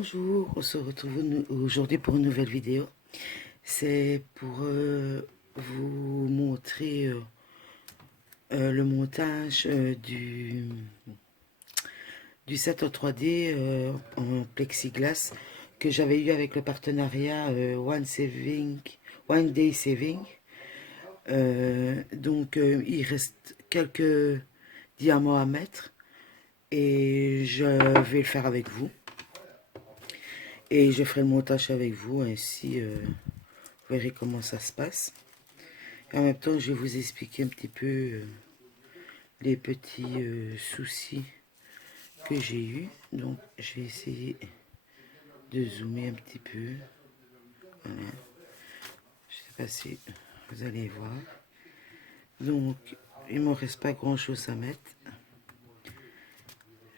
Bonjour, on se retrouve aujourd'hui pour une nouvelle vidéo. C'est pour vous montrer le montage du set en 3D en plexiglas que j'avais eu avec le partenariat One Day Saving. Il reste quelques diamants à mettre et je vais le faire avec vous. Et je ferai le montage avec vous, ainsi vous verrez comment ça se passe. Et en même temps, je vais vous expliquer un petit peu les petits soucis que j'ai eu. Donc, je vais essayer de zoomer un petit peu. Voilà. Je sais pas si vous allez voir. Donc, il ne me reste pas grand chose à mettre.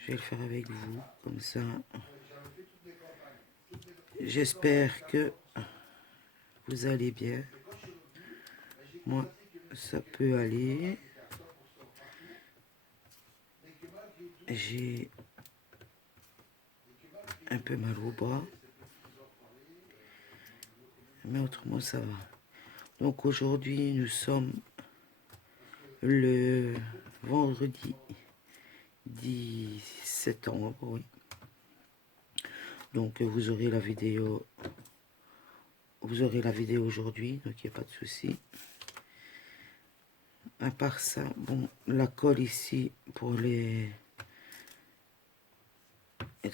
Je vais le faire avec vous, comme ça. J'espère que vous allez bien. Moi, ça peut aller. J'ai un peu mal au bras, mais autrement ça va. Donc aujourd'hui nous sommes le vendredi 10 septembre, oui. Donc vous aurez la vidéo aujourd'hui, donc il n'y a pas de souci. À part ça, bon, la colle ici pour elle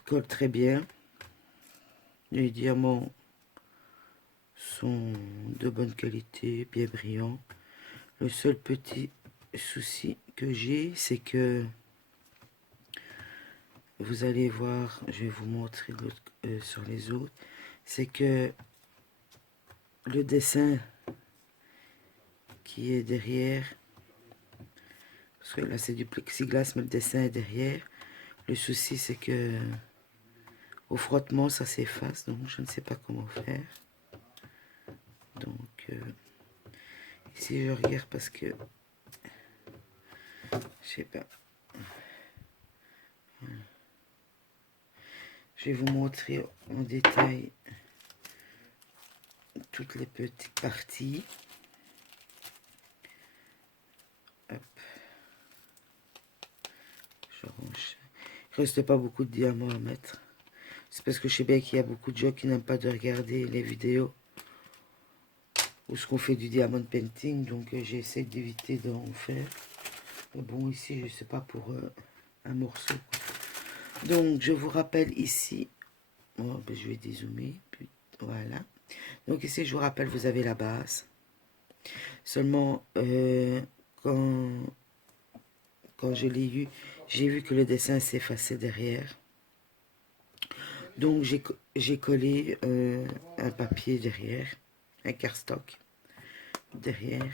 colle très bien. Les diamants sont de bonne qualité, bien brillants. Le seul petit souci que j'ai, c'est que vous allez voir, je vais vous montrer sur les autres, c'est que le dessin qui est derrière, parce que là c'est du plexiglas mais le dessin est derrière, le souci c'est que au frottement ça s'efface, donc je ne sais pas comment faire. Donc ici je regarde parce que je sais pas. Voilà. Je vais vous montrer en détail toutes les petites parties. Hop. Je range. Il reste pas beaucoup de diamants à mettre. C'est parce que je sais bien qu'il y a beaucoup de gens qui n'aiment pas de regarder les vidéos où ce qu'on fait du diamond painting, donc j'essaie d'éviter d'en faire. Mais bon, ici, je sais pas, pour un morceau. Donc, je vous rappelle ici, oh, ben, je vais dézoomer, puis, voilà. Donc ici, je vous rappelle, vous avez la base. Seulement, quand je l'ai eu, j'ai vu que le dessin s'effaçait derrière. Donc, j'ai collé un papier derrière, un cardstock derrière.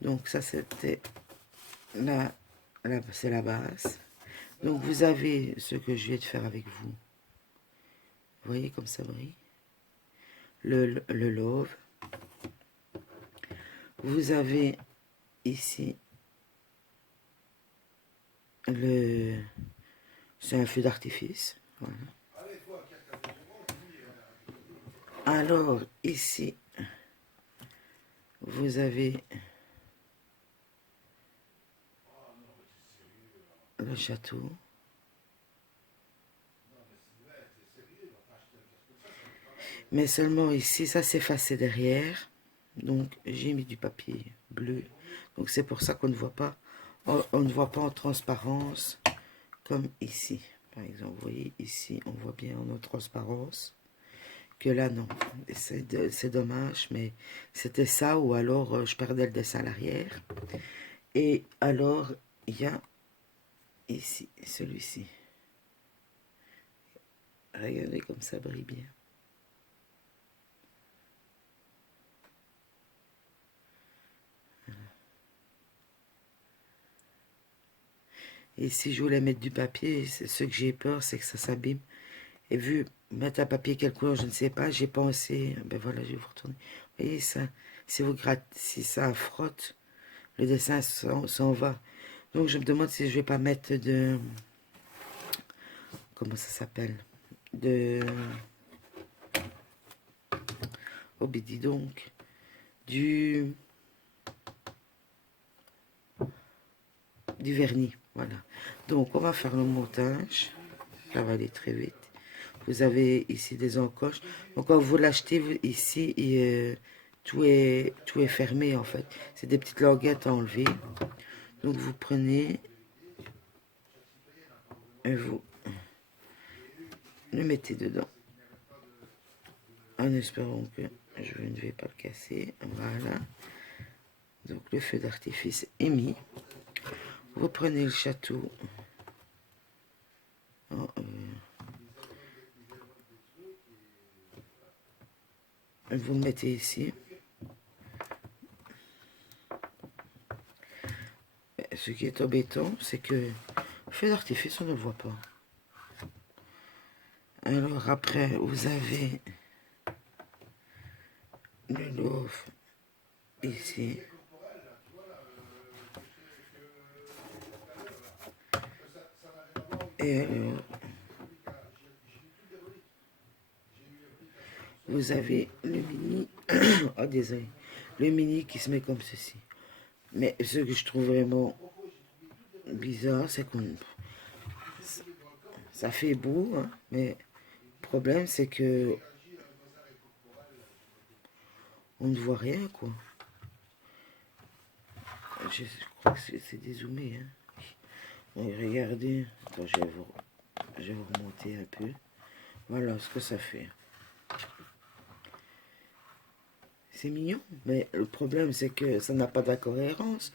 Donc, ça, c'était c'est la base. Donc, vous avez ce que je vais faire avec vous. Vous voyez comme ça brille. Le love. Vous avez ici c'est un feu d'artifice. Voilà. Alors, ici, vous avez le château. Mais seulement ici, ça s'est effacé derrière. Donc, j'ai mis du papier bleu. Donc, c'est pour ça qu'on ne voit pas. On ne voit pas en transparence comme ici. Par exemple, vous voyez ici, on voit bien en transparence. Que là, non. C'est dommage, mais c'était ça. Ou alors, je perdais le dessin à l'arrière. Et alors, il y a ici, celui-ci. Regardez comme ça brille bien. Et si je voulais mettre du papier, ce que j'ai peur, c'est que ça s'abîme. Et vu mettre un papier quelle couleur, je ne sais pas, j'ai pensé, ben voilà, je vais vous retourner. Vous voyez ça, si vous grattez, si ça frotte, le dessin s'en va. Donc je me demande si je vais pas mettre de, comment ça s'appelle, de... Oh, ben dis donc. Du vernis, voilà. Donc, on va faire le montage. Ça va aller très vite. Vous avez ici des encoches. Donc, quand vous l'achetez ici, tout est fermé, en fait. C'est des petites languettes à enlever. Donc, vous prenez et vous le mettez dedans. En espérant que je ne vais pas le casser. Voilà. Donc, le feu d'artifice est mis. Vous prenez le château. Oh, vous le mettez ici. Ce qui est embêtant, c'est que le feu d'artifice, on ne le voit pas. Alors après, vous avez le loaf ici. Et alors, vous avez le mini. Oh, désolé. Le mini qui se met comme ceci. Mais ce que je trouve vraiment bizarre, c'est qu'on... Ça fait beau, hein, mais le problème, c'est que on ne voit rien, quoi. Je crois que c'est dézoomé, hein. Regardez. Attends, je vais vous remonter un peu. Voilà ce que ça fait. C'est mignon, mais le problème, c'est que ça n'a pas d'incohérence.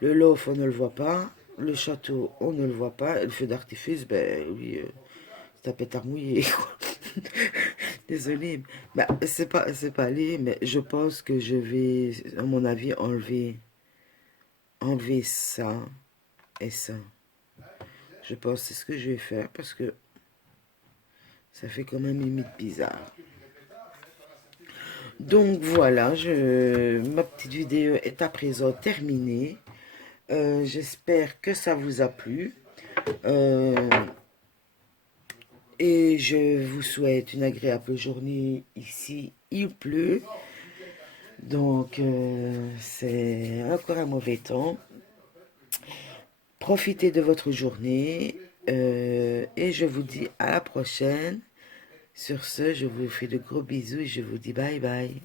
Le loaf, on ne le voit pas. Le château, on ne le voit pas. Et le feu d'artifice, ben oui, c'est un pétard mouillé, quoi. Désolée. Bah, c'est pas allé, mais je pense que je vais, à mon avis, enlever ça et ça. Je pense que c'est ce que je vais faire parce que ça fait quand même limite bizarre. Donc voilà, ma petite vidéo est à présent terminée. J'espère que ça vous a plu. Et je vous souhaite une agréable journée. Ici, il pleut. Donc, c'est encore un mauvais temps. Profitez de votre journée. Et je vous dis à la prochaine. Sur ce, je vous fais de gros bisous et je vous dis bye bye.